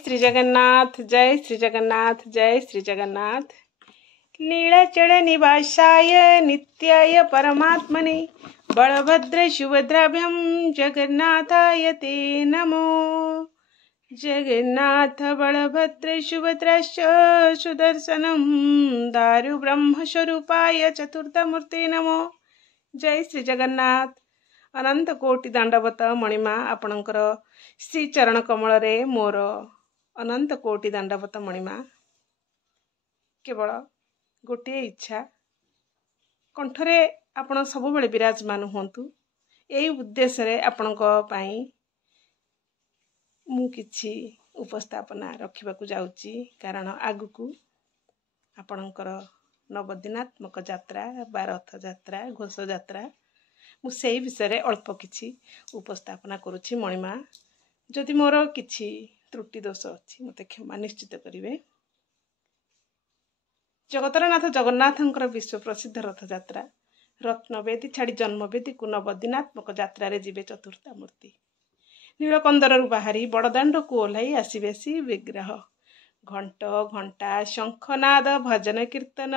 श्री जगन्नाथ, जय श्री जगन्नाथ, जय श्री जगन्नाथ। लीलाचल निवासाय नित्याय परमात्मने बलभद्र सुभद्राभ्यां जगन्नाथाय ते नमो। जगन्नाथ बलभद्र सुभद्राश्च सुदर्शनं दारु ब्रह्मस्वरूपाय चतुर्थमूर्ते नमो। जय श्री जगन्नाथ। अनंत कोटि दंडवत मणिमा आपणकर श्री चरण कमल रे मोर अनंत कोटि दंडवत मणिमा। केवल गोटे इच्छा कंठरे आपण सब बेले विराजमान हुंतु। एई उद्देश्य रे आपणक पई मु किछि उपस्थापना रखिबाकू जाउची, कारण आगुकू आपणकर नवदिनात्मक यात्रा बा रथ यात्रा घोष यात्रा मु सेई विषय अल्प किछि उपस्थापना करुछि। मणिमा जदि मोर किछि त्रुटि दोष अछि मते क्षमा निश्चित करिवे। जगतरनाथ जगन्नाथंकर विश्व प्रसिद्ध रथ यात्रा रत्नवेदी छाड़ी जन्मवेदी को नवदिनात्मक यात्रा रे जीवे चतुर्था मूर्ति। नीलकंदरु बाहरी बड़दाण्ड को ओह्लाई आसिबे श्री विग्रह। घंट घंटा शंखनाद भजन कीर्तन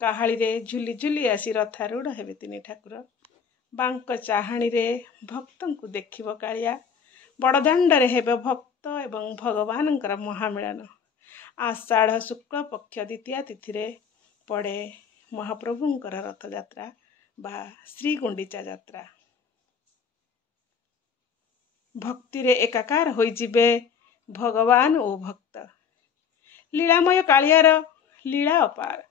काहाली रे झुली झुली आसी रथारूढ़ हेबे तिनि ठाकुर। बांक चाहाणी रे भक्तन को देखिबो कालिया। बड़दाण्ड रे हेबे भक्त एवं भगवानंकर महामिलन। आषाढ़ शुक्ल पक्ष द्वितीया तिथि रे पड़े महाप्रभुंकर रथ यात्रा बा श्री गुंडीचा यात्रा। भक्ति रे एकाकार होई जिबे भगवान ओ भक्त। लीलामय कालियार लीला अपार।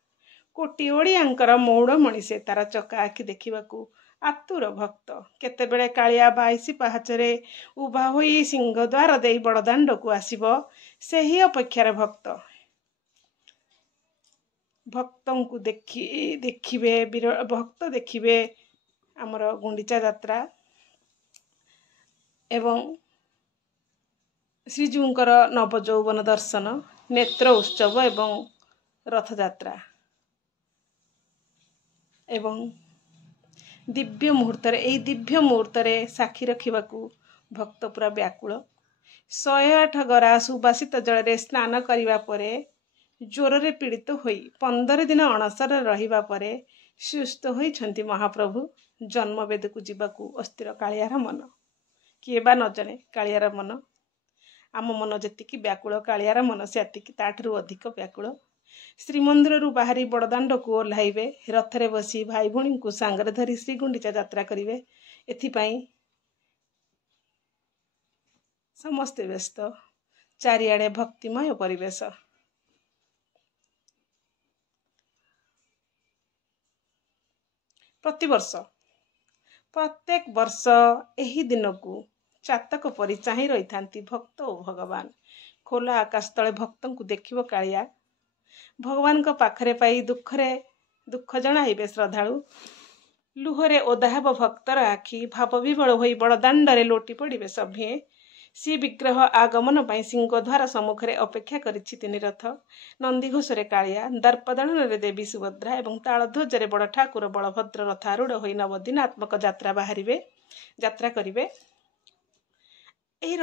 कोटि ओडियांकर मौड़ मणिसे तार चका आखि देखिबाकू आतुर भक्त। केतेबेले कालिया 22 पाहाचरे उभा होई सिंह द्वार देई बड़दाण्ड को आसीबो सेही अपेक्षार भक्त। भक्तों को देखिबे भक्त देखिबे आमर गुंडीचा यात्रा एवं श्रीजूंकर नवजौवन दर्शन नेत्र उत्सव एवं रथ यात्रा एवं दिव्य मुहूर्त दिव्य मुहूर्त साक्षी रखिबाकू भक्त पूरा व्याकुल। 108 गरा सुबासित जल रे स्नान करिबा परे ज्वर रे पीड़ित होई 15 दिन अणसर रहिबा परे सुस्थ होइछंती महाप्रभु। जन्मवेद को जीवाकू अस्थिर कालियार मन। किए बा न जने कालियार मन। आम मन जेतिकी व्याकुल कालियार मन सेतिकी ताठरू अधिक व्याकुल। श्रीमंदिर रु बाहरी बड़दाण्ड को ओह्लाइबे। रथरे बसी भाई भणी को सांगरे धरी श्री गुंडीचा यात्रा करिवे। एथिपाई समस्ते व्यस्त। चारिआडे भक्तिमय परिवेश। प्रतिवर्ष प्रत्येक वर्ष एही दिन को चातक परि चाहि रही थांती भक्त और भगवान। खोला आकाश तले भक्तों को देखिबो कालिया। भगवान को पाखरे पाई दुख जणाइबे श्रद्धालु। लुहरे ओदाहब भक्तर आखि भाव विवल होई बड़दाण्ड रे लोटी पड़िबे सभे। श्री विग्रह आगमन पाई सिंह द्वार सम्मुखरे अपेक्षा करिछि तिनि रथ। नंदीघोषरे कालिया दर्पदलन रे देवी सुभद्रा एवं तालध्वज रे बड़ ठाकुर बलभद्र रथारूढ़ होई नवदिनात्मक यात्रा बाहरिबे यात्रा करिबे। एही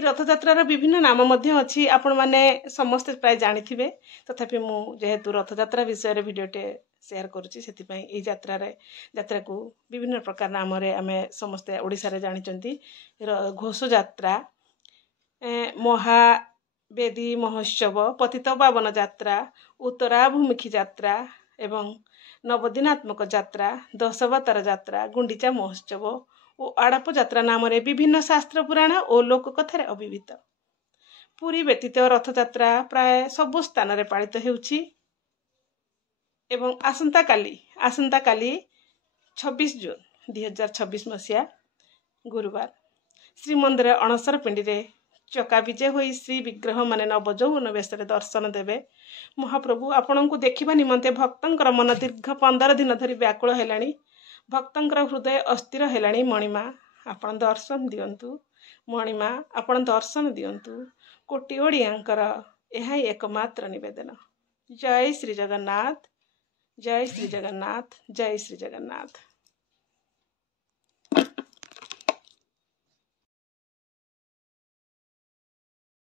रथयात्रार विभिन्न नाम मध्य अछि। आपण माने समस्त प्राय जानिथिबे। तथापि मु जेहेतु रथयात्रा विषय रे भिडियोटे शेयर करूची सेति पई एही यात्रा को विभिन्न प्रकार नाम रे आमे समस्त ओडिसा रे जानिचंती। घोष यात्रा महावेदी महोत्सव पतित पावन यात्रा उत्तराभिमुखी यात्रा एवं नवदिनात्मक यात्रा दशावतार यात्रा गुंडीचा महोत्सव और आड़प यात्रा नाम रे विभिन्न शास्त्र पुराण और लोककथार अभिहित। पुरी व्यतीत रथ यात्रा प्राय सबु स्थान रे पालित हेउछि। एवं आसंता काली 26 जून 2026 मसिया गुरुवार श्रीमंदिर अणसर पिंडी रे चका विजय होई श्री विग्रह माने नवजौवन वेश दर्शन देवे। महाप्रभु आपणଙ୍କୁ देखिबा निमंते भक्तंकर मन दीर्घ 15 दिन धरी व्याकुल हेलाणी। भक्तंकर हृदय अस्थिर हेलाणी। मणिमा आपण दर्शन दियंतु। मणिमा आपण दर्शन दियंतु। कोटि ओडियांकर एहा एकमात्र निवेदन। जय श्री जगन्नाथ, जय श्री जगन्नाथ, जय श्री जगन्नाथ।